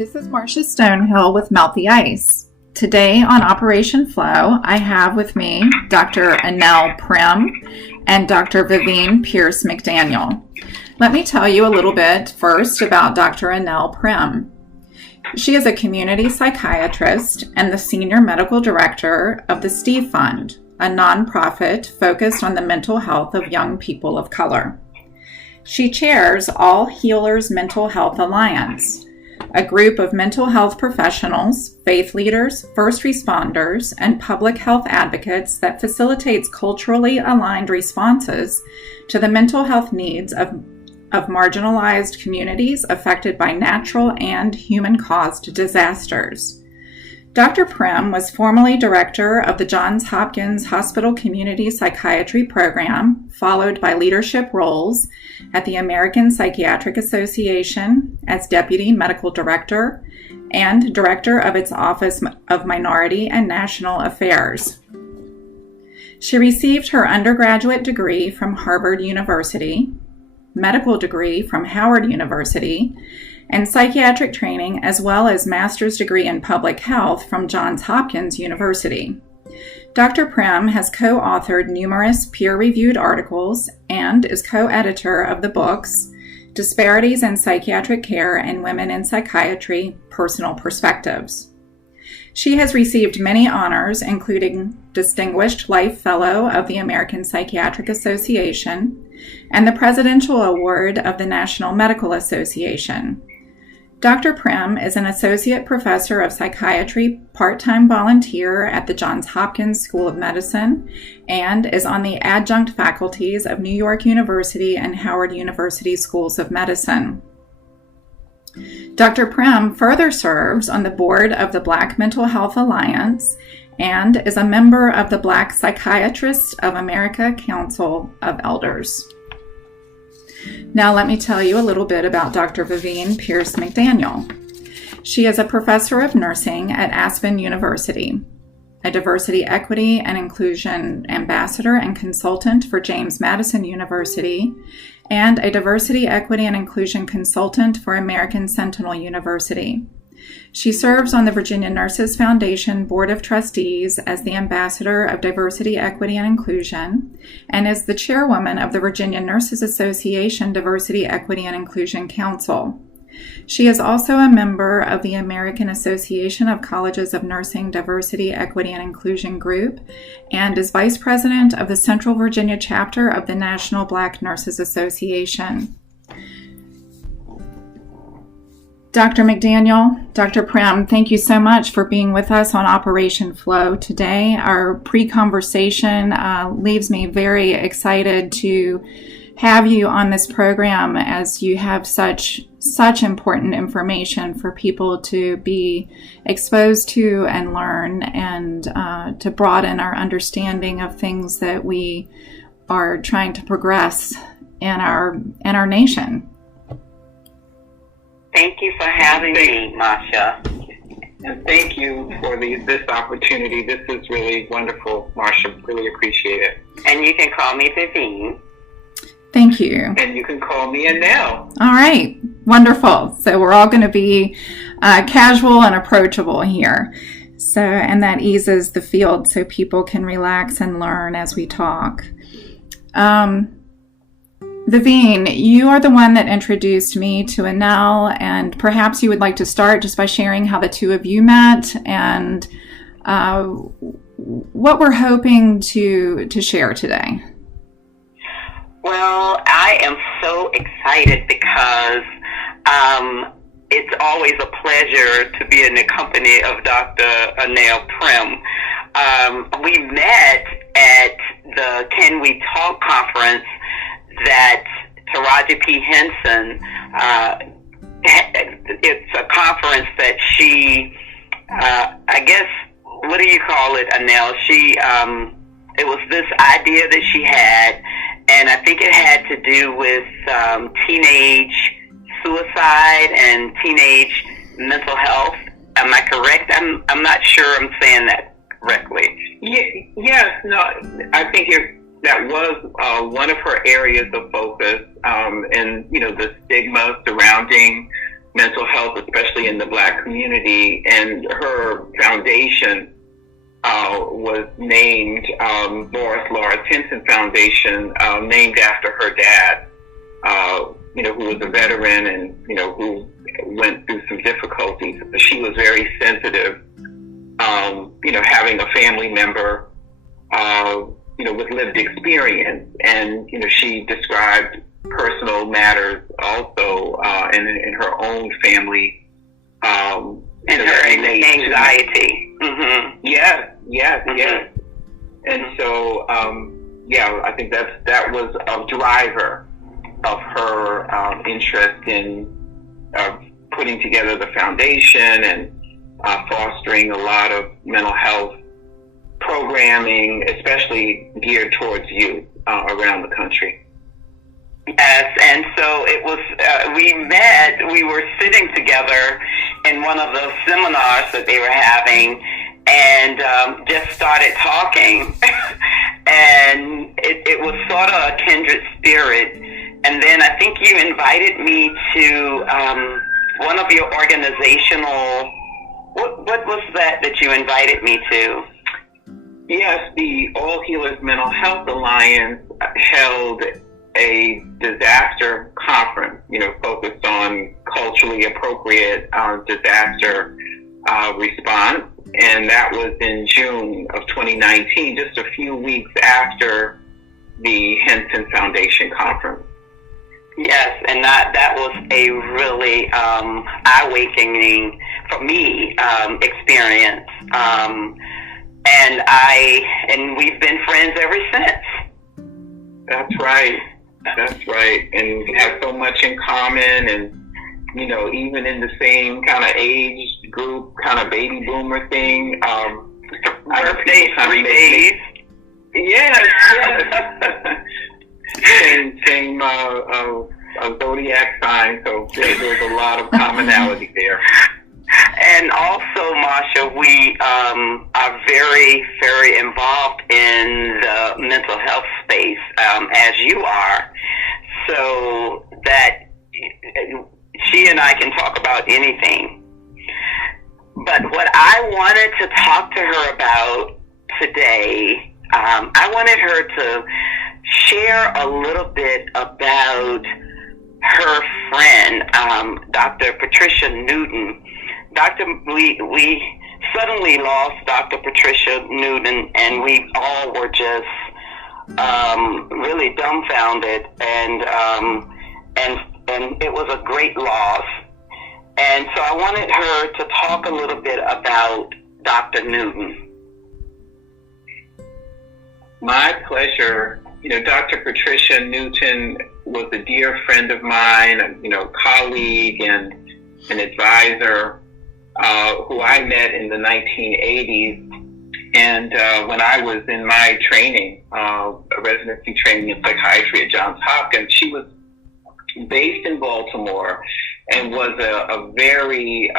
This is Marsha Stonehill with Melt the Ice. Today on Operation F.L.O.W, I have with me Dr. Annelle Primm and Dr. Vivine Pierce McDaniel. Let me tell you a little bit first about Dr. Annelle Primm. She is a community psychiatrist and the senior medical director of the Steve Fund, a nonprofit focused on the mental health of young people of color. She chairs All Healers Mental Health Alliance, a group of mental health professionals, faith leaders, first responders, and public health advocates that facilitates culturally aligned responses to the mental health needs of marginalized communities affected by natural and human-caused disasters. Dr. Primm was formerly director of the Johns Hopkins Hospital Community Psychiatry Program, followed by leadership roles at the American Psychiatric Association as deputy medical director and director of its Office of Minority and National Affairs. She received her undergraduate degree from Harvard University, medical degree from Howard University, and psychiatric training, as well as master's degree in public health from Johns Hopkins University. Dr. Primm has co-authored numerous peer-reviewed articles and is co-editor of the books Disparities in Psychiatric Care and Women in Psychiatry: Personal Perspectives. She has received many honors, including Distinguished Life Fellow of the American Psychiatric Association and the Presidential Award of the National Medical Association. Dr. Primm is an associate professor of psychiatry, part-time volunteer at the Johns Hopkins School of Medicine, and is on the adjunct faculties of New York University and Howard University Schools of Medicine. Dr. Primm further serves on the board of the Black Mental Health Alliance and is a member of the Black Psychiatrists of America Council of Elders. Now let me tell you a little bit about Dr. Vivine Pierce McDaniel. She is a professor of nursing at Aspen University, a diversity, equity, and inclusion ambassador and consultant for James Madison University, and a diversity, equity, and inclusion consultant for American Sentinel University. She serves on the Virginia Nurses Foundation Board of Trustees as the Ambassador of Diversity, Equity, and Inclusion, and is the chairwoman of the Virginia Nurses Association Diversity, Equity, and Inclusion Council. She is also a member of the American Association of Colleges of Nursing Diversity, Equity, and Inclusion Group, and is vice president of the Central Virginia chapter of the National Black Nurses Association. Dr. McDaniel, Dr. Primm, thank you so much for being with us on Operation F.L.O.W. today. Our pre-conversation leaves me very excited to have you on this program, as you have such important information for people to be exposed to and learn, and to broaden our understanding of things that we are trying to progress in our nation. Thank you for having me, Marsha. And thank you for this opportunity. This is really wonderful, Marsha. Really appreciate it. And you can call me Vivine. Thank you. And you can call me Annelle. All right. Wonderful. So we're all going to be casual and approachable here. So, and that eases the field so people can relax and learn as we talk. Vivine, you are the one that introduced me to Annelle, and perhaps you would like to start just by sharing how the two of you met and what we're hoping to share today. Well, I am so excited because it's always a pleasure to be in the company of Dr. Annelle Primm. We met at the Can We Talk conference that Taraji P. Henson, it's a conference that she, I guess, what do you call it, Annelle? It was this idea that she had, and I think it had to do with teenage suicide and teenage mental health. Am I correct? I'm not sure I'm saying that correctly. Yes, no, I think that was one of her areas of focus, and the stigma surrounding mental health, especially in the Black community, and her foundation was named Morris Lawrence Henson Foundation, named after her dad, who was a veteran and, who went through some difficulties. But she was very sensitive, having a family member, with lived experience. And, she described personal matters also in her own family. And her anxiety. Mm-hmm. Yes. And so, I think that was a driver of her interest in putting together the foundation and fostering a lot of mental health programming, especially geared towards youth around the country. Yes, and so it was, we were sitting together in one of those seminars that they were having, and just started talking, and it was sort of a kindred spirit. And then I think you invited me to one of your organizational, what was that you invited me to? Yes, the All Healers Mental Health Alliance held a disaster conference, focused on culturally appropriate disaster response. And that was in June of 2019, just a few weeks after the Henson Foundation conference. Yes, and that was a really eye-awakening, for me, experience. And we've been friends ever since. That's right. And we have so much in common, and, even in the same kind of age group, kind of baby boomer thing. Birthday, 3 days. Yes. Same zodiac sign, so there's a lot of commonality there. And also, Marsha, we are very, very involved in the mental health space, as you are, so that she and I can talk about anything. But what I wanted to talk to her about today, I wanted her to share a little bit about her friend, Dr. Patricia Newton. We suddenly lost Dr. Patricia Newton, and we all were just really dumbfounded, and it was a great loss. And so I wanted her to talk a little bit about Dr. Newton. My pleasure. Dr. Patricia Newton was a dear friend of mine, colleague and an advisor, who I met in the 1980s. And when I was in my training, a residency training in psychiatry at Johns Hopkins, she was based in Baltimore and was a very,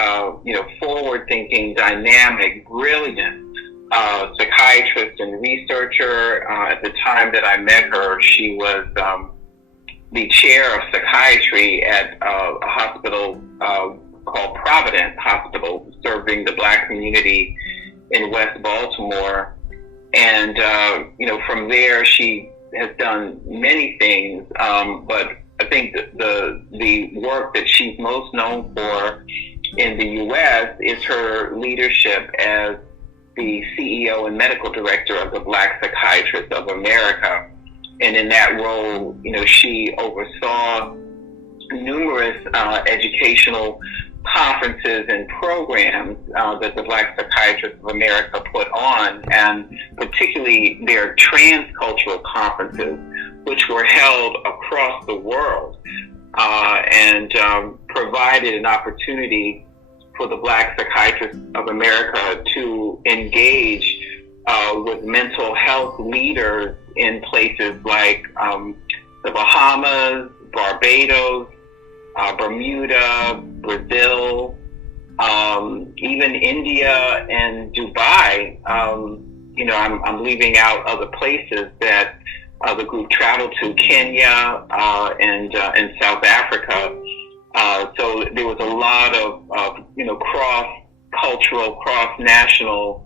forward-thinking, dynamic, brilliant psychiatrist and researcher. At the time that I met her, she was the chair of psychiatry at a hospital called Providence Hospital, serving the Black community in West Baltimore. And, from there, she has done many things, but I think the work that she's most known for in the U.S. is her leadership as the CEO and medical director of the Black Psychiatrists of America. And in that role, she oversaw numerous educational conferences and programs that the Black Psychiatrists of America put on, and particularly their transcultural conferences, which were held across the world, and provided an opportunity for the Black Psychiatrists of America to engage with mental health leaders in places like the Bahamas, Barbados, Bermuda, Brazil, even India and Dubai. I'm leaving out other places that the group traveled to, Kenya and South Africa. So there was a lot of cross-cultural, cross-national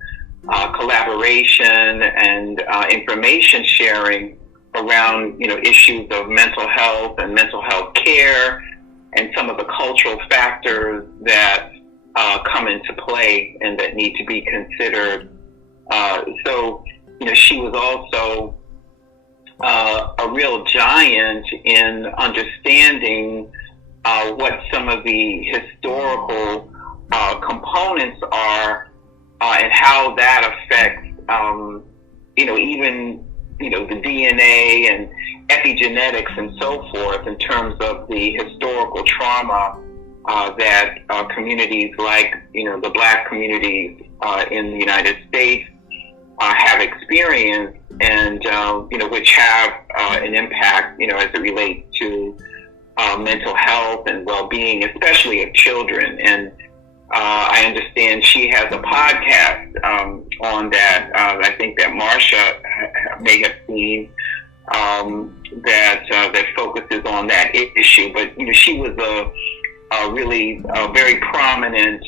collaboration and information sharing around, issues of mental health and mental health care and some of the cultural factors that come into play and that need to be considered. So she was also a real giant in understanding what some of the historical components are and how that affects, even, the DNA and epigenetics and so forth in terms of the historical trauma that communities like, the Black communities in the United States have experienced and, which have an impact, as it relates to mental health and well-being, especially of children. And I understand she has a podcast on that. I think that Marsha may have seen that focuses on that issue. But she was a really very prominent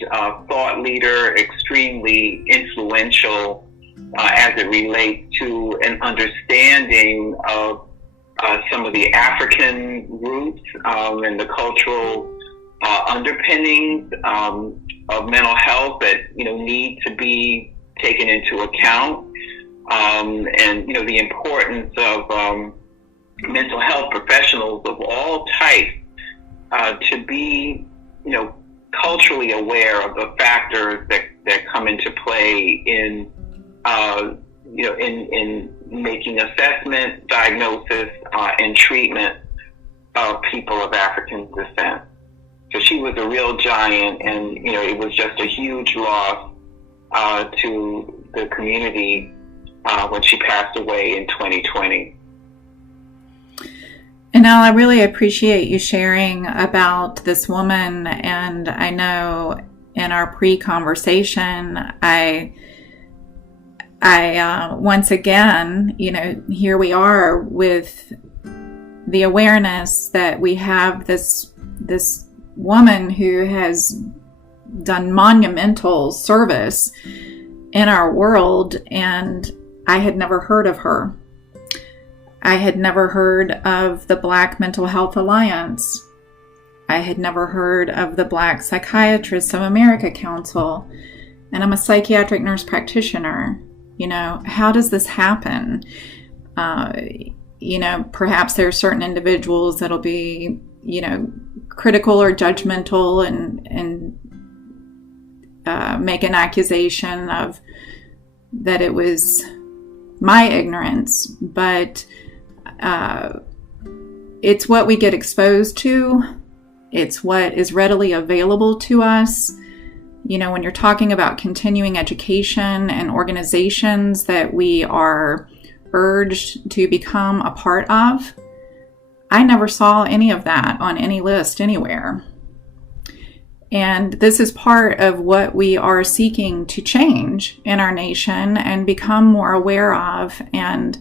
thought leader, extremely influential as it relates to an understanding of some of the African roots and the cultural underpinnings of mental health that need to be taken into account, and the importance of mental health professionals of all types to be culturally aware of the factors that come into play in in making assessment, diagnosis, and treatment of people of African descent. So she was a real giant, and it was just a huge loss to the community when she passed away in 2020. Annelle, I really appreciate you sharing about this woman, and I know in our pre-conversation, I once again, here we are with the awareness that we have this woman who has done monumental service in our world, and I had never heard of her. I had never heard of the Black Mental Health Alliance. I had never heard of the Black Psychiatrists of America Council, and I'm a psychiatric nurse practitioner. How does this happen? Perhaps there are certain individuals that'll be, critical or judgmental and make an accusation of that it was my ignorance, but it's what we get exposed to. It's what is readily available to us. When you're talking about continuing education and organizations that we are urged to become a part of, I never saw any of that on any list anywhere. And this is part of what we are seeking to change in our nation and become more aware of. And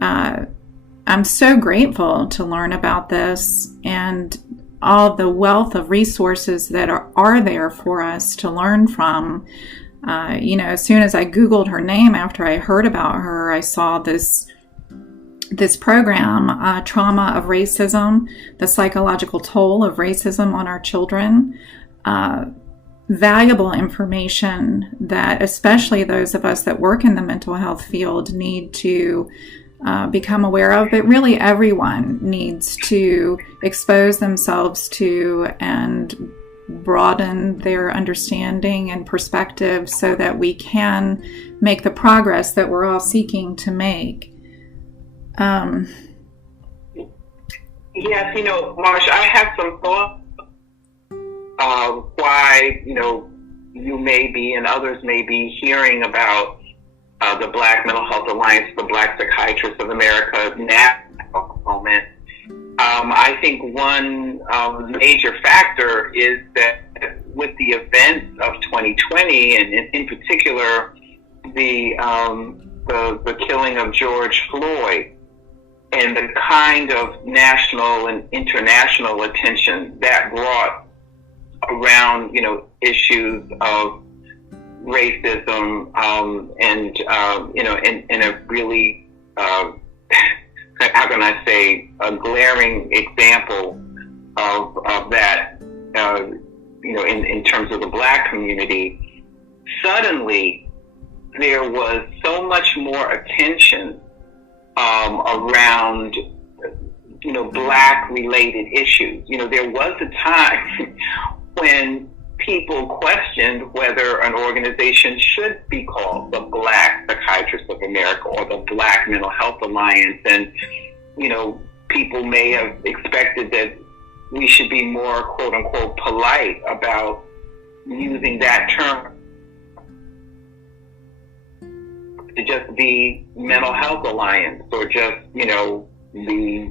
I'm so grateful to learn about this and all the wealth of resources that are there for us to learn from. As soon as I Googled her name after I heard about her, I saw this program, Trauma of Racism, the Psychological Toll of Racism on Our Children. Valuable information that especially those of us that work in the mental health field need to become aware of, but really everyone needs to expose themselves to and broaden their understanding and perspective so that we can make the progress that we're all seeking to make. Yes, Marsha, I have some thoughts why, you may be and others may be hearing about the Black Mental Health Alliance, the Black Psychiatrists of America national moment. I think one major factor is that with the events of 2020, and in particular the killing of George Floyd, and the kind of national and international attention that brought around, issues of racism, and in a really, how can I say, a glaring example of that, in terms of the Black community. Suddenly, there was so much more attention around, Black-related issues. There was a time when people questioned whether an organization should be called the Black Psychiatrist of America or the Black Mental Health Alliance. And, people may have expected that we should be more, quote unquote, polite about using that term to just be Mental Health Alliance or just, the,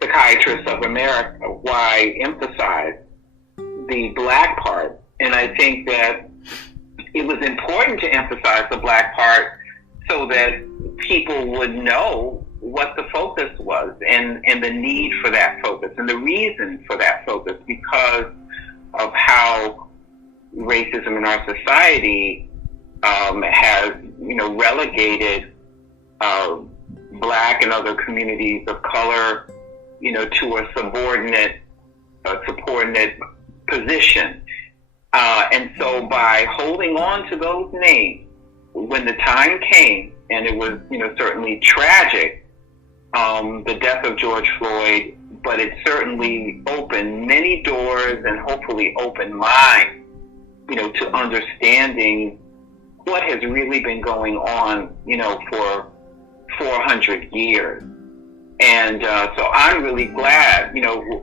Psychiatrists of America. Why emphasize the Black part? And I think that it was important to emphasize the Black part so that people would know what the focus was and the need for that focus and the reason for that focus, because of how racism in our society has, relegated Black and other communities of color, to a subordinate position. And so by holding on to those names, when the time came, and it was, certainly tragic, the death of George Floyd, but it certainly opened many doors and hopefully opened minds, to understanding what has really been going on, for 400 years. And so I'm really glad,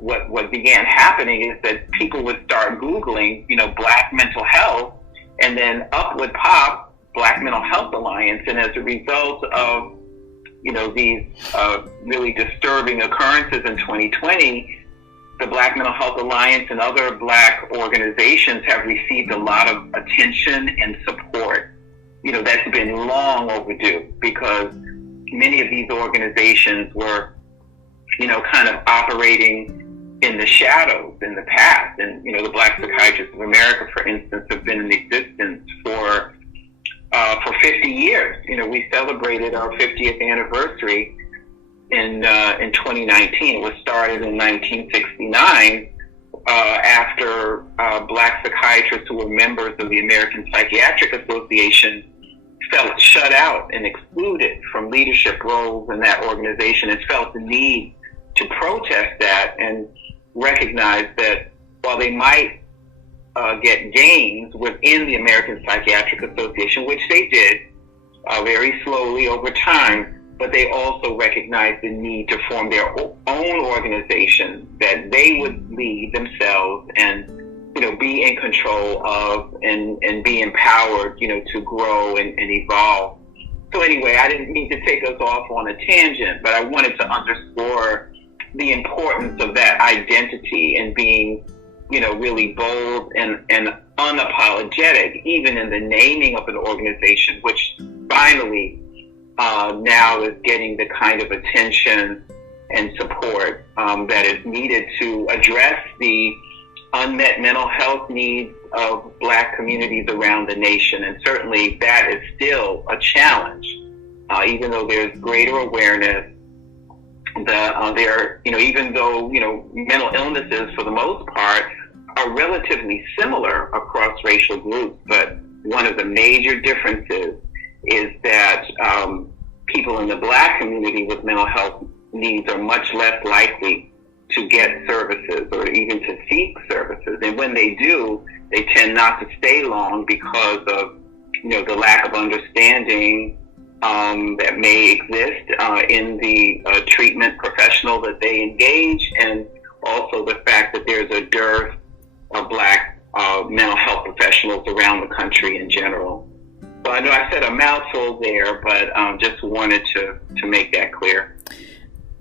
what began happening is that people would start Googling, Black mental health, and then up would pop Black Mental Health Alliance. And as a result of, these really disturbing occurrences in 2020, the Black Mental Health Alliance and other Black organizations have received a lot of attention and support. That's been long overdue, because many of these organizations were, kind of operating in the shadows in the past. And, the Black Psychiatrists of America, for instance, have been in existence for 50 years. We celebrated our 50th anniversary in 2019. It was started in 1969 after Black psychiatrists who were members of the American Psychiatric Association felt shut out and excluded from leadership roles in that organization, and felt the need to protest that and recognize that while they might get gains within the American Psychiatric Association, which they did very slowly over time, but they also recognized the need to form their own organization that they would lead themselves and be in control of and be empowered, to grow and evolve. So anyway, I didn't mean to take us off on a tangent, but I wanted to underscore the importance of that identity and being, really bold and unapologetic, even in the naming of an organization, which finally now is getting the kind of attention and support that is needed to address the unmet mental health needs of Black communities around the nation. And certainly that is still a challenge, even though there's greater awareness. Even though mental illnesses for the most part are relatively similar across racial groups, but one of the major differences is that people in the Black community with mental health needs are much less likely to get services or even to seek services. And when they do, they tend not to stay long because of, the lack of understanding that may exist in the treatment professional that they engage, and also the fact that there's a dearth of Black mental health professionals around the country in general. So I know I said a mouthful there, but just wanted to make that clear.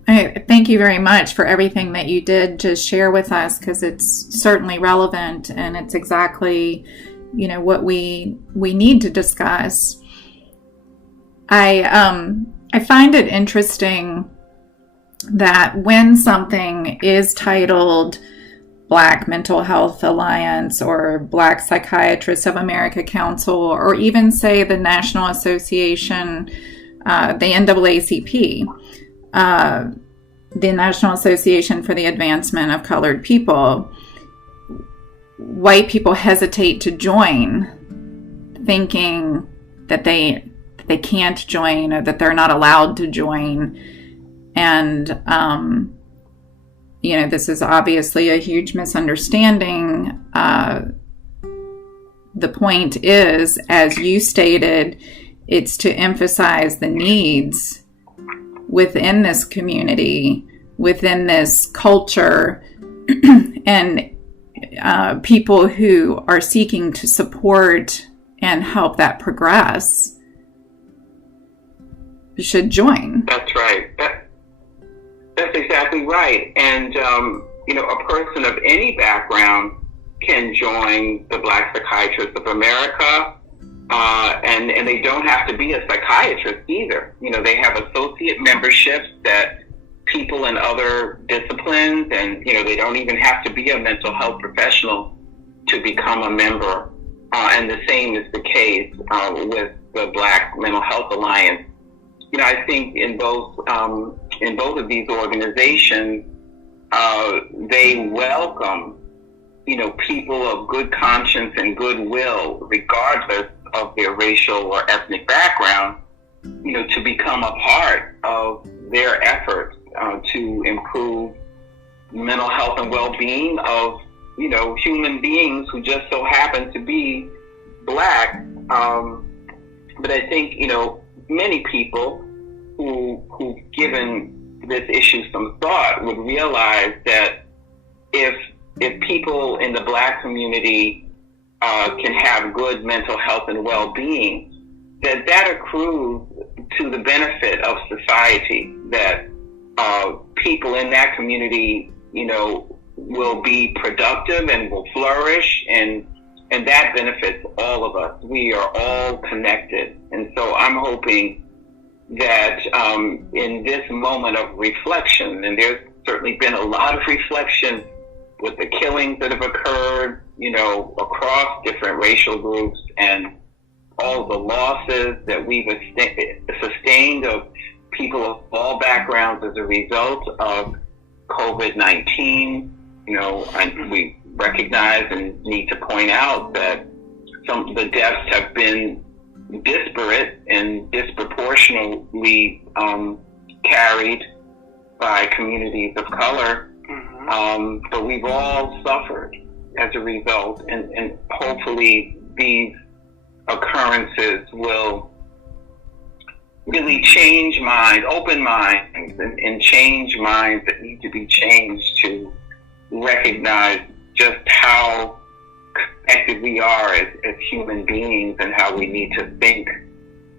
Thank you very much for everything that you did to share with us, because it's certainly relevant and it's exactly, what we need to discuss. I find it interesting that when something is titled Black Mental Health Alliance or Black Psychiatrists of America Council, or even say the National Association, the NAACP, the National Association for the Advancement of Colored People, white people hesitate to join, thinking that they can't join or that they're not allowed to join. And, this is obviously a huge misunderstanding. The point is, as you stated, it's to emphasize the needs within this community, within this culture, and people who are seeking to support and help that progress should join. That's right. That's exactly right. And, a person of any background can join the Black Psychiatrists of America, and they don't have to be a psychiatrist either. They have associate memberships that people in other disciplines, and, they don't even have to be a mental health professional to become a member. And the same is the case with the Black Mental Health Alliance. I think in both of these organizations, they welcome, people of good conscience and goodwill, regardless of their racial or ethnic background, to become a part of their efforts to improve mental health and well-being of, human beings who just so happen to be Black. But I think, many people who've given this issue some thought would realize that if people in the Black community can have good mental health and well-being, that accrues to the benefit of society, that people in that community, will be productive and will flourish, and that benefits all of us. We are all connected. And so I'm hoping that in this moment of reflection, and there's certainly been a lot of reflection with the killings that have occurred, across different racial groups, and all the losses that we've sustained of people of all backgrounds as a result of COVID-19. And we recognize and need to point out that some of the deaths have been disparate and disproportionately carried by communities of color. But we've all suffered as a result, and hopefully these occurrences will really change minds, open minds, and change minds that need to be changed to recognize just how connected we are as human beings, and how we need to think,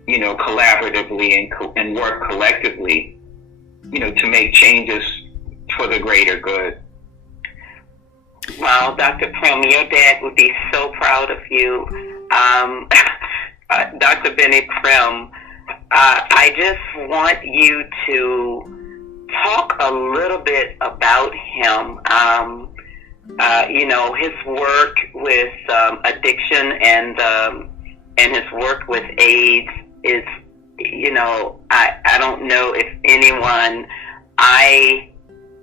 collaboratively and work collectively, to make changes for the greater good. Wow, Dr. Primm, your dad would be so proud of you. Dr. Benny Primm, I just want you to talk a little bit about him. His work with addiction and his work with AIDS is, I don't know if anyone I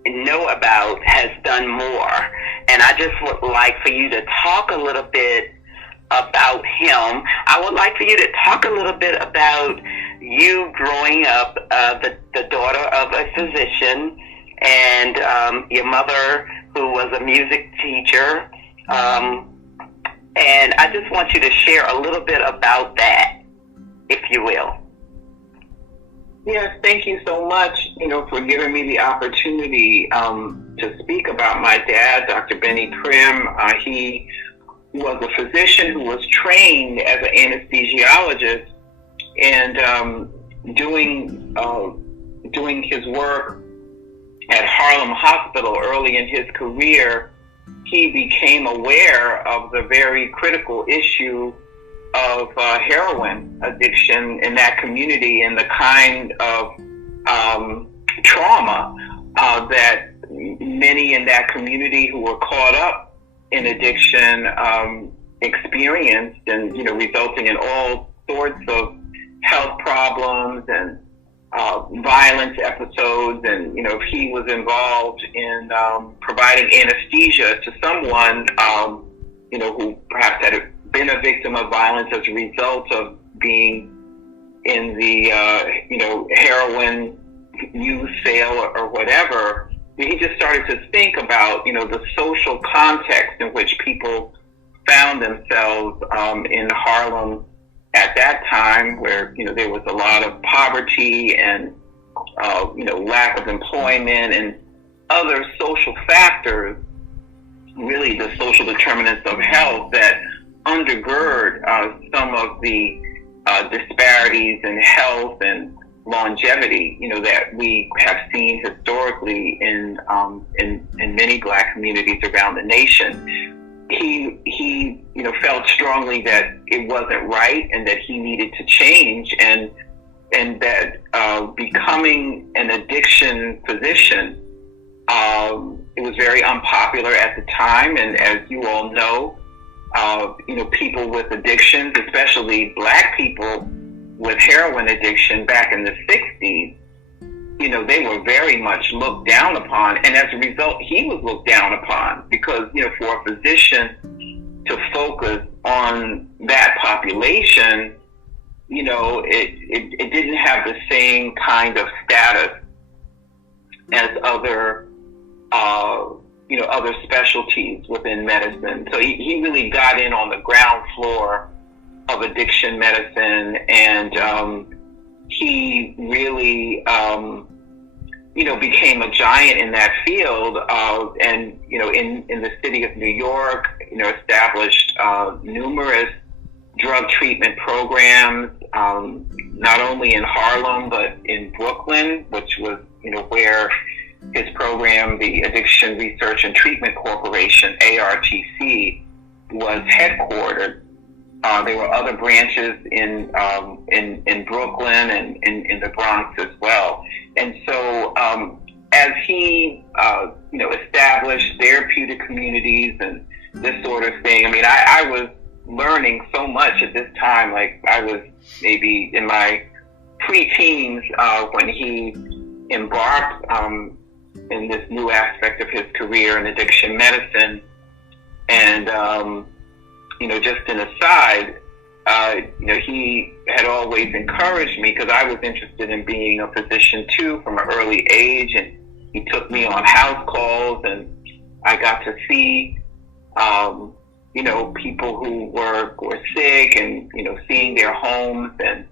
know about has done more. And I just would like for you to talk a little bit about him. I would like for you to talk a little bit about you growing up, the daughter of a physician, and your mother, who was a music teacher. And I just want you to share a little bit about that, if you will. Yes, thank you so much, for giving me the opportunity to speak about my dad, Dr. Benny Primm. He was a physician who was trained as an anesthesiologist, and doing his work at Harlem Hospital early in his career, he became aware of the very critical issue of heroin addiction in that community, and the kind of trauma that many in that community who were caught up in addiction experienced, and resulting in all sorts of health problems and violence episodes. And if he was involved in providing anesthesia to someone who perhaps had been a victim of violence as a result of being in the heroin use sale or whatever, he just started to think about the social context in which people found themselves in Harlem at that time, where there was a lot of poverty and lack of employment and other social factors, really the social determinants of health that undergird some of the disparities in health and longevity, that we have seen historically in many Black communities around the nation. He felt strongly that it wasn't right and that he needed to change, and that becoming an addiction physician, it was very unpopular at the time. And as you all know, people with addictions, especially Black people with heroin addiction back in the 60s, they were very much looked down upon. And as a result, he was looked down upon because, for a physician to focus on that population, it didn't have the same kind of status as other specialties within medicine. So he really got in on the ground floor of addiction medicine, and he really became a giant in that field, and in the city of New York, established numerous drug treatment programs, not only in Harlem but in Brooklyn, which was where his program, the Addiction Research and Treatment Corporation, ARTC, was headquartered. There were other branches in Brooklyn and in the Bronx as well. And so as he established therapeutic communities and this sort of thing, I was learning so much at this time. Like, I was maybe in my pre-teens when he embarked in this new aspect of his career in addiction medicine. And just an aside, he had always encouraged me, because I was interested in being a physician too from an early age, and he took me on house calls, and I got to see people who were sick, and seeing their homes and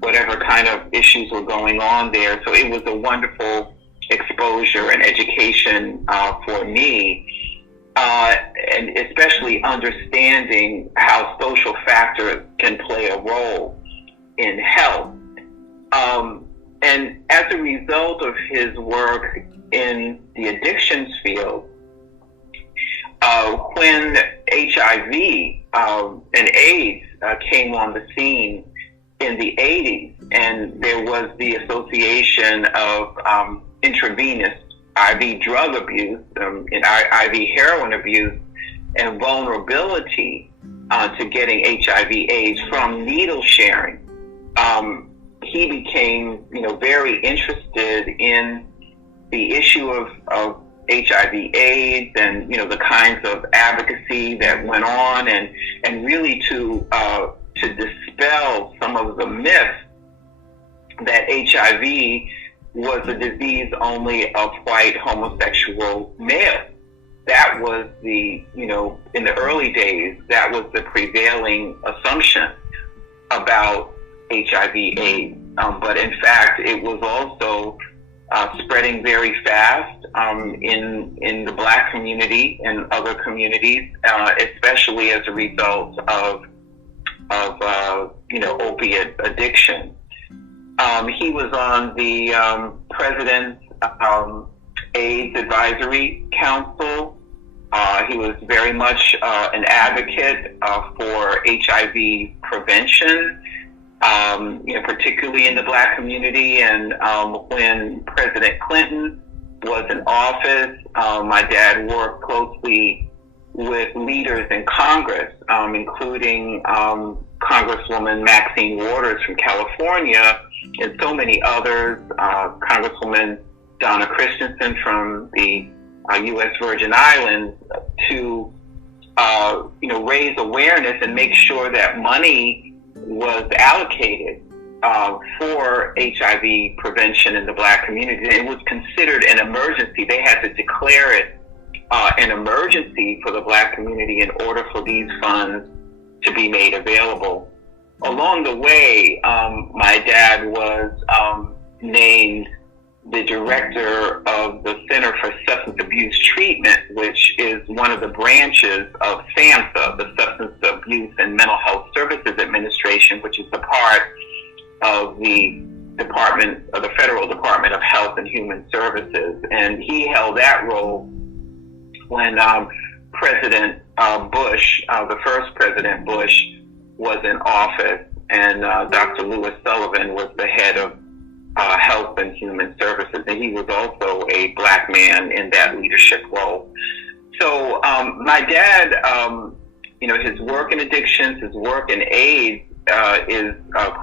whatever kind of issues were going on there. So it was a wonderful exposure and education for me. And especially understanding how social factors can play a role in health. And as a result of his work in the addictions field, when HIV and AIDS came on the scene in the 80s, and there was the association of intravenous IV drug abuse, and IV heroin abuse, and vulnerability to getting HIV/AIDS from needle sharing, he became, very interested in the issue of HIV/AIDS and the kinds of advocacy that went on, and really to dispel some of the myths that HIV was a disease only of white homosexual males. That was the, in the early days, that was the prevailing assumption about HIV/AIDS. But in fact, it was also spreading very fast in the Black community and other communities, especially as a result of opiate addiction. He was on the President's AIDS Advisory Council. He was very much an advocate for HIV prevention, particularly in the Black community. And when President Clinton was in office. My dad worked closely with leaders in Congress, including Congresswoman Maxine Waters from California and so many others, Congresswoman Donna Christensen from the U.S. Virgin Islands, to raise awareness and make sure that money was allocated for HIV prevention in the Black community. It was considered an emergency. They had to declare it an emergency for the Black community in order for these funds to be made available. Along the way, my dad was named the director of the Center for Substance Abuse Treatment, which is one of the branches of SAMHSA, the Substance Abuse and Mental Health Services Administration, which is a part of the Federal Department of Health and Human Services. And he held that role when President Bush, the first President Bush, was in office, and Dr. Lewis Sullivan was the head of Health and Human Services, and he was also a Black man in that leadership role. So my dad, his work in addictions, his work in AIDS is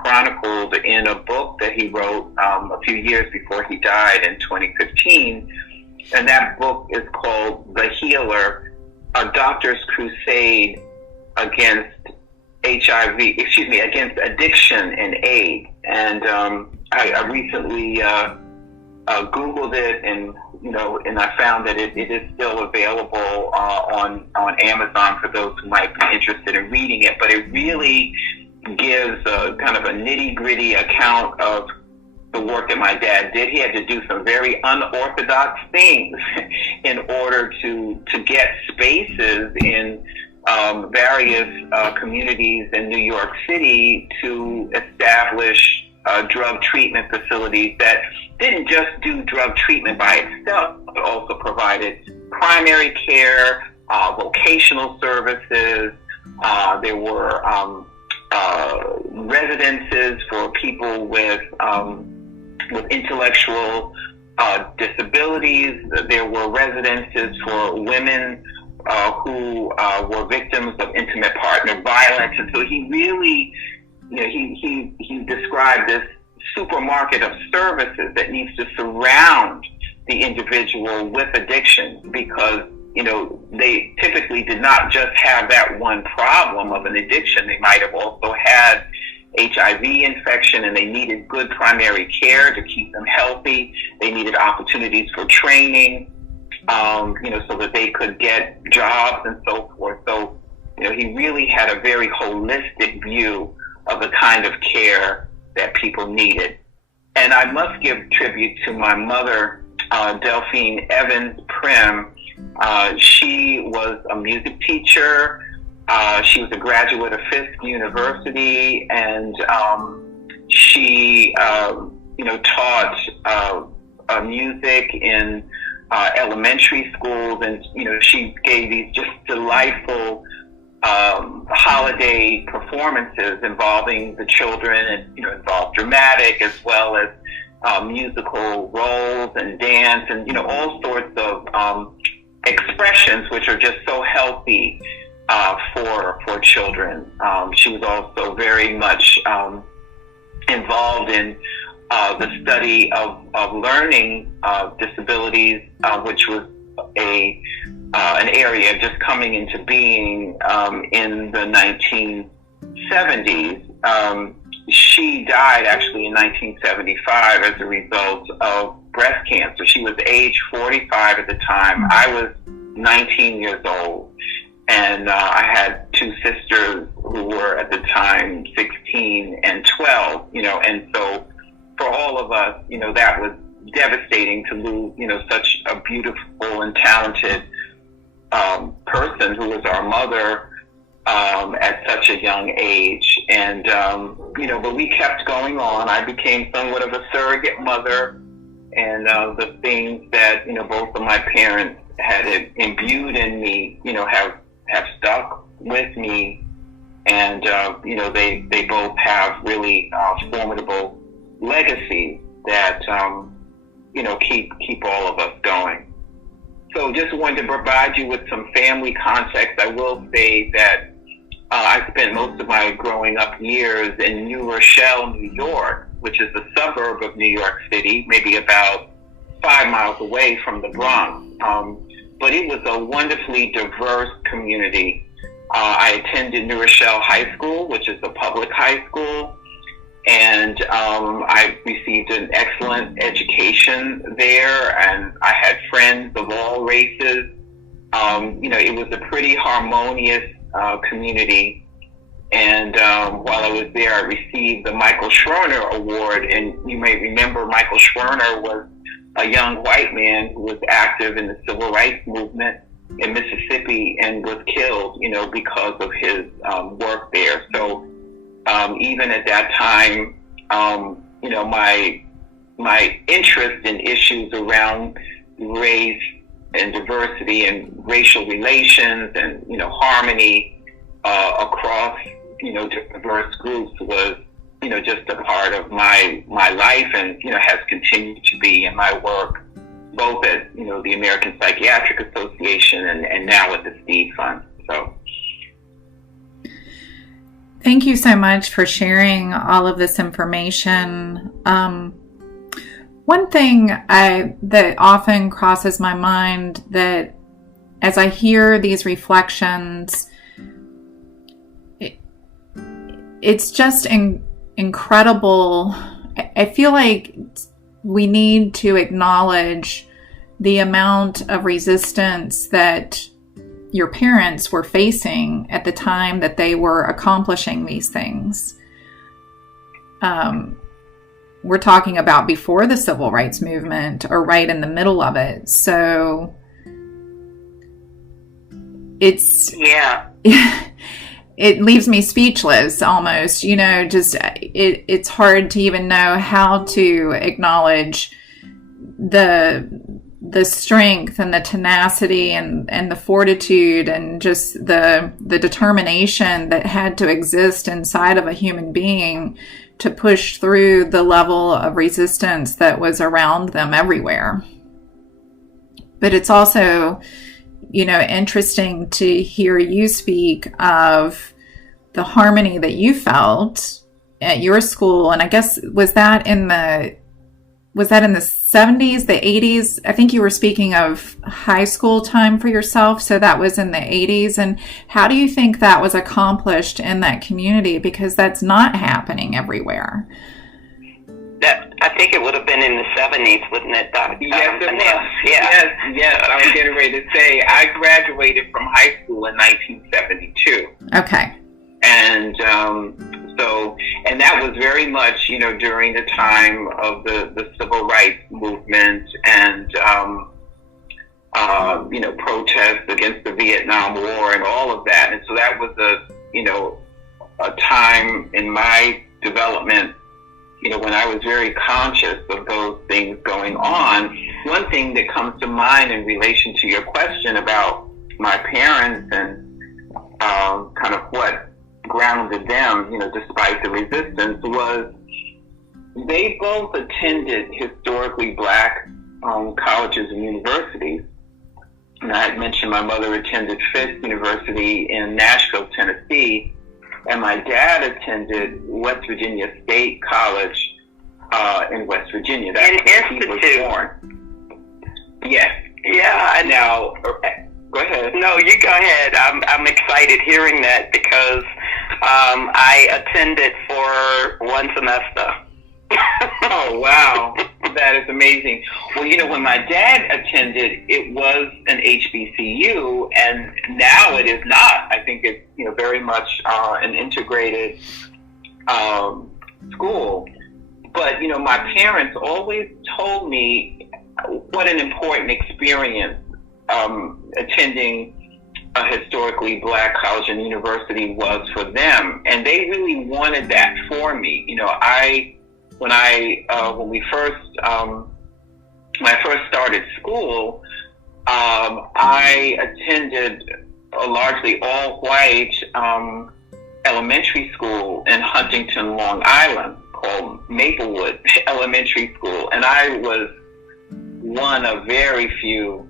chronicled in a book that he wrote a few years before he died in 2015, and that book is called The Healer, A Doctor's Crusade Against against addiction and AIDS. And I recently Googled it, and I found that it is still available on Amazon for those who might be interested in reading it. But it really gives a kind of a nitty-gritty account of the work that my dad did. He had to do some very unorthodox things in order to get spaces in various communities in New York City to establish drug treatment facilities that didn't just do drug treatment by itself, but also provided primary care, vocational services. There were residences for people with intellectual disabilities. There were residences for women who were victims of intimate partner violence. And so he really, he described this supermarket of services that needs to surround the individual with addiction, because, they typically did not just have that one problem of an addiction. They might have also had HIV infection, and they needed good primary care to keep them healthy. They needed opportunities for training, so that they could get jobs and so forth. So, he really had a very holistic view of the kind of care that people needed. And I must give tribute to my mother, Delphine Evans Primm. She was a music teacher. She was a graduate of Fisk University, and she, taught music in elementary schools, and she gave these just delightful holiday performances involving the children, and involved dramatic as well as musical roles and dance, and all sorts of expressions which are just so healthy for children. She was also very much involved in the study of learning disabilities, which was an area just coming into being in the 1970s. She died actually in 1975 as a result of breast cancer. She was age 45 at the time. I was 19 years old, and I had two sisters who were at the time 16 and 12, and so for all of us, that was devastating to lose, such a beautiful and talented person who was our mother at such a young age. And, but we kept going on. I became somewhat of a surrogate mother, and the things that, both of my parents had imbued in me, have stuck with me. And, they both have really formidable legacies that keep all of us going. So just wanted to provide you with some family context. I will say that I spent most of my growing up years in New Rochelle, New York, which is a suburb of New York City, maybe about 5 miles away from the Bronx. But it was a wonderfully diverse community. I attended New Rochelle High School, which is a public high school, and I received an excellent education there, and I had friends of all races. It was a pretty harmonious community. And while I was there, I received the Michael Schwerner Award. And you may remember Michael Schwerner was a young white man who was active in the civil rights movement in Mississippi and was killed, because of his work there. So even at that time, my interest in issues around race and diversity and racial relations and, harmony across, diverse groups was, just a part of my life and, has continued to be in my work, both at, the American Psychiatric Association and now at the Steve Fund. So. Thank you so much for sharing all of this information. One thing that often crosses my mind, that as I hear these reflections, it's just incredible. I feel like we need to acknowledge the amount of resistance that your parents were facing at the time that they were accomplishing these things. We're talking about before the civil rights movement or right in the middle of it. So it's, it leaves me speechless almost, it's hard to even know how to acknowledge the strength and the tenacity and the fortitude and just the determination that had to exist inside of a human being to push through the level of resistance that was around them everywhere. But it's also, interesting to hear you speak of the harmony that you felt at your school. And I guess, was that in the 70s, the 80s? I think you were speaking of high school time for yourself, so that was in the 80s. And how do you think that was accomplished in that community? Because that's not happening everywhere. I think it would have been in the 70s, wouldn't it, Dr. Yes, it was. Yes. I was getting ready to say, I graduated from high school in 1972. Okay. And and that was very much, during the time of the civil rights movement and, protests against the Vietnam War and all of that. And so that was a time in my development, when I was very conscious of those things going on. One thing that comes to mind in relation to your question about my parents and kind of what grounded them, despite the resistance, was they both attended historically black colleges and universities. And I had mentioned my mother attended Fisk University in Nashville, Tennessee, and my dad attended West Virginia State College in West Virginia. That's where he was born. Yes. Yeah. Now, go ahead. No, you go ahead. I'm excited hearing that because I attended for one semester. Oh, wow. That is amazing. Well, when my dad attended, it was an HBCU, and now it is not. I think it's, very much an integrated school. But, my parents always told me what an important experience attending a historically black college and university was for them. And they really wanted that for me. When I first started school, I attended a largely all-white elementary school in Huntington, Long Island, called Maplewood Elementary School, and I was one of very few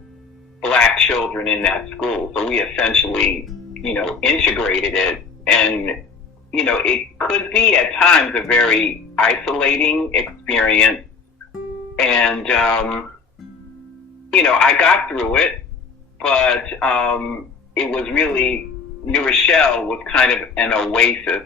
Black children in that school. So we essentially, integrated it. And, it could be at times a very isolating experience. And, I got through it, but it was really, New Rochelle was kind of an oasis,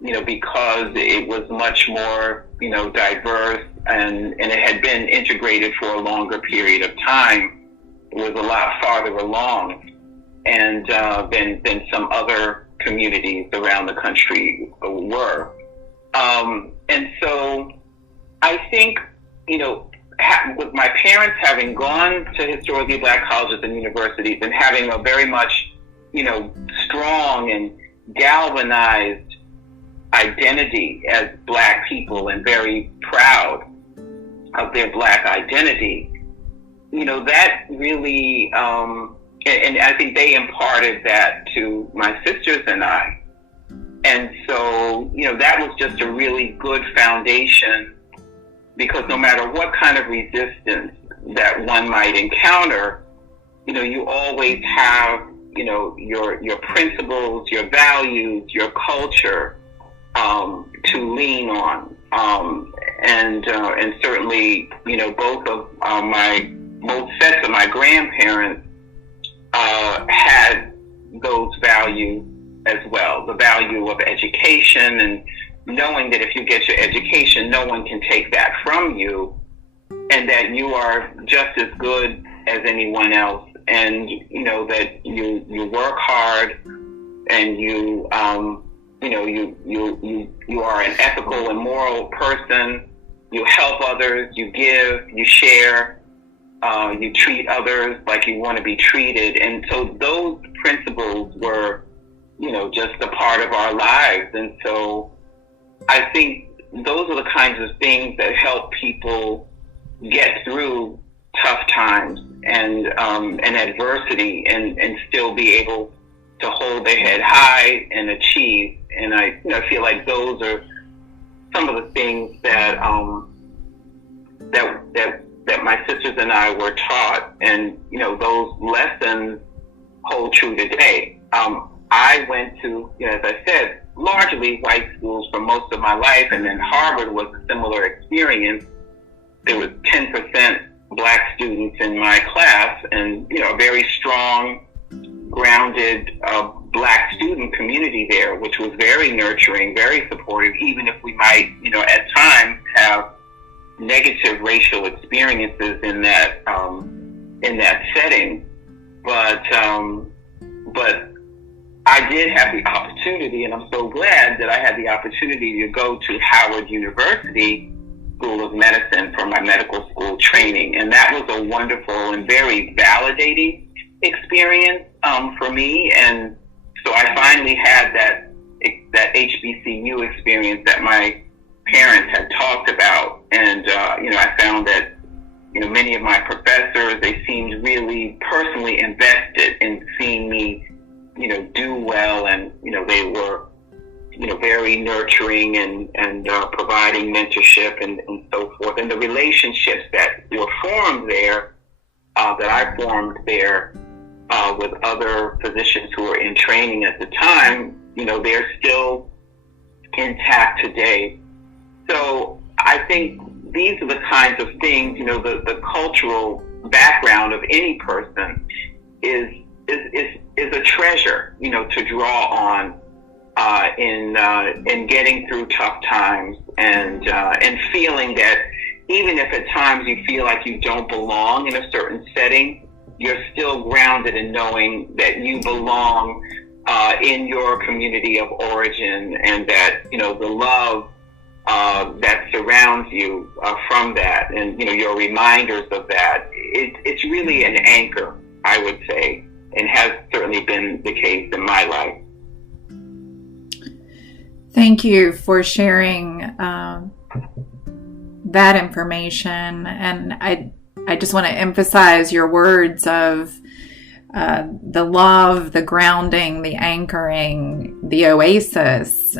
because it was much more, diverse, and it had been integrated for a longer period of time. It was a lot farther along and than some other communities around the country were. And so I think, with my parents having gone to historically Black colleges and universities and having a very much, strong and galvanized identity as Black people and very proud of their Black identity, that really, and I think they imparted that to my sisters and I. And so, that was just a really good foundation, because no matter what kind of resistance that one might encounter, you always have, your principles, your values, your culture, to lean on. And certainly, both of both sets of my grandparents, had those values as well. The value of education, and knowing that if you get your education, no one can take that from you, and that you are just as good as anyone else. And, that you work hard, and you are an ethical and moral person. You help others, you give, you share, you treat others like you want to be treated. And so those principles were, just a part of our lives. And so I think those are the kinds of things that help people get through tough times and adversity, and still be able to hold their head high and achieve. And I feel like those are some of the things that that my sisters and I were taught, and those lessons hold true today. I went to, as I said, largely white schools for most of my life, and then Harvard was a similar experience. There was 10% Black students in my class, and a very strong, grounded Black student community there, which was very nurturing, very supportive, even if we might, at times have negative racial experiences in that setting. But I did have the opportunity, and I'm so glad that I had the opportunity to go to Howard University School of Medicine for my medical school training. And that was a wonderful and very validating experience for me. And so I finally had that HBCU experience that my parents had talked about. And, I found that, many of my professors, they seemed really personally invested in seeing me, do well. And, they were, very nurturing and providing mentorship and so forth. And the relationships that were formed there, that I formed there with other physicians who were in training at the time, they're still intact today. So I think these are the kinds of things, the cultural background of any person is a treasure, to draw on in getting through tough times, and feeling that even if at times you feel like you don't belong in a certain setting, you're still grounded in knowing that you belong in your community of origin, and that the love that surrounds you from that, and your reminders of that. It's really an anchor, I would say, and has certainly been the case in my life. Thank you for sharing that information. And I just want to emphasize your words of the love, the grounding, the anchoring, the oasis.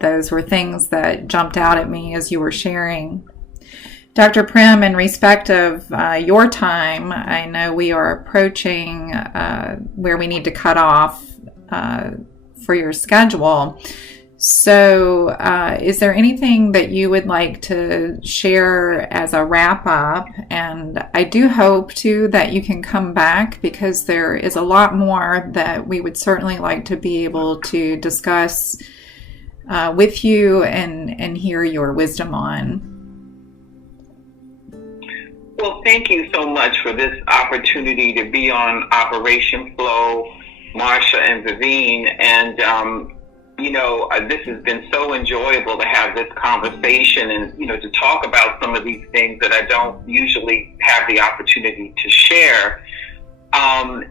Those were things that jumped out at me as you were sharing. Dr. Primm, in respect of your time, I know we are approaching where we need to cut off for your schedule. So is there anything that you would like to share as a wrap up? And I do hope too that you can come back, because there is a lot more that we would certainly like to be able to discuss with you and hear your wisdom on. Well, thank you so much for this opportunity to be on Operation F.L.O.W, Marsha and Vivine. And, this has been so enjoyable to have this conversation and, to talk about some of these things that I don't usually have the opportunity to share. I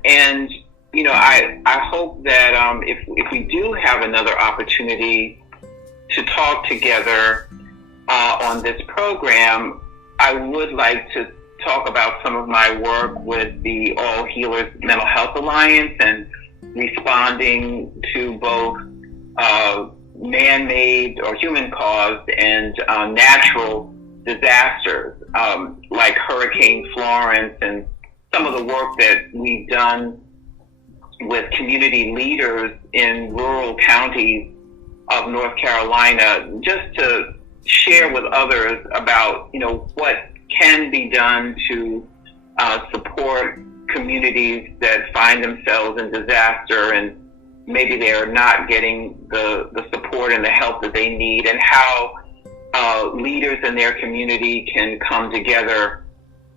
hope that if we do have another opportunity to talk together on this program, I would like to talk about some of my work with the All Healers Mental Health Alliance and responding to both man-made or human-caused and natural disasters like Hurricane Florence, and some of the work that we've done with community leaders in rural counties of North Carolina, just to share with others about, what can be done to support communities that find themselves in disaster and maybe they're not getting the support and the help that they need, and how leaders in their community can come together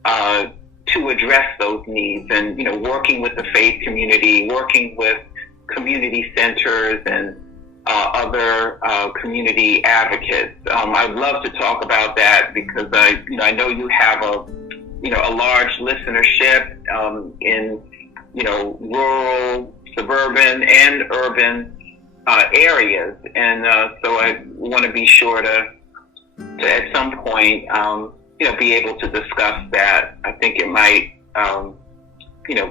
to address those needs, and, working with the faith community, working with community centers and other community advocates. I'd love to talk about that because I know you have a large listenership in rural, suburban, and urban areas, and so I want to be sure to at some point be able to discuss that. I think it might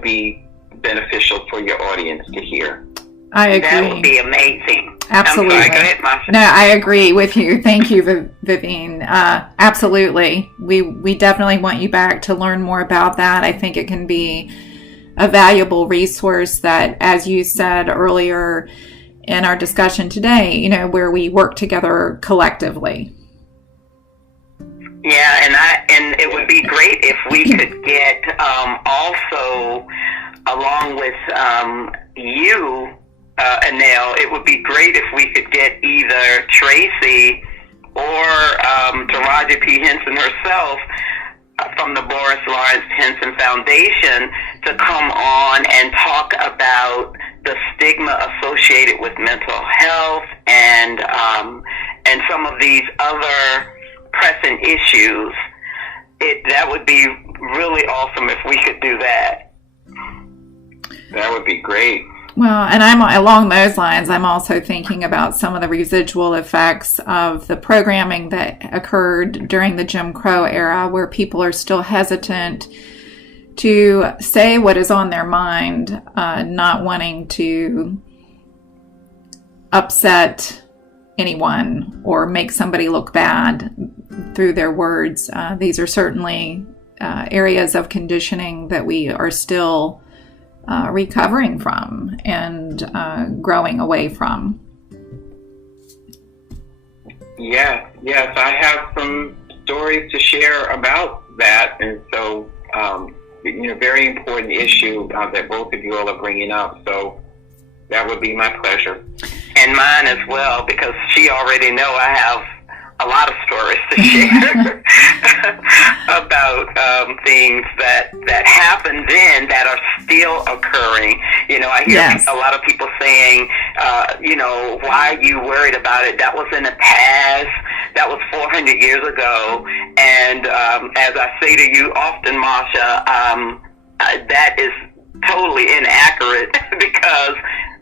be beneficial for your audience to hear. I agree. That would be amazing. Absolutely. I'm sorry, go ahead, Marsha. No, I agree with you. Thank you, Vivine. Absolutely. We definitely want you back to learn more about that. I think it can be a valuable resource that, as you said earlier in our discussion today, where we work together collectively. Yeah, and it would be great if we could get also, along with you, Annelle, it would be great if we could get either Tracy or Taraji P. Henson herself from the Boris Lawrence Henson Foundation to come on and talk about the stigma associated with mental health and some of these other pressing issues. That would be really awesome if we could do that. That would be great. Well, and I'm along those lines. I'm also thinking about some of the residual effects of the programming that occurred during the Jim Crow era, where people are still hesitant to say what is on their mind, not wanting to upset anyone or make somebody look bad through their words. These are certainly areas of conditioning that we are still recovering from and growing away from. Yes, I have some stories to share about that, and so very important issue that both of you all are bringing up. So that would be my pleasure. And mine as well, because she already know I have a lot of stories to share about things that happened then that are still occurring. I hear a lot of people saying, why are you worried about it? That was in the past. That was 400 years ago. And as I say to you often, Marsha, that is totally inaccurate because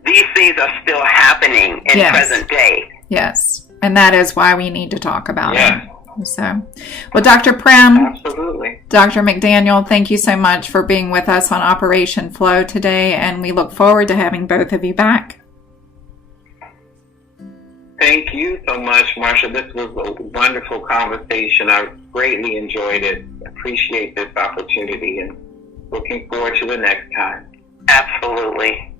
these things are still happening in present day. Yes. And that is why we need to talk about it. So, well, Dr. Primm, absolutely. Dr. McDaniel, thank you so much for being with us on Operation F.L.O.W today, and we look forward to having both of you back. Thank you so much, Marsha. This was a wonderful conversation. I'm greatly enjoyed it. Appreciate this opportunity and looking forward to the next time. Absolutely.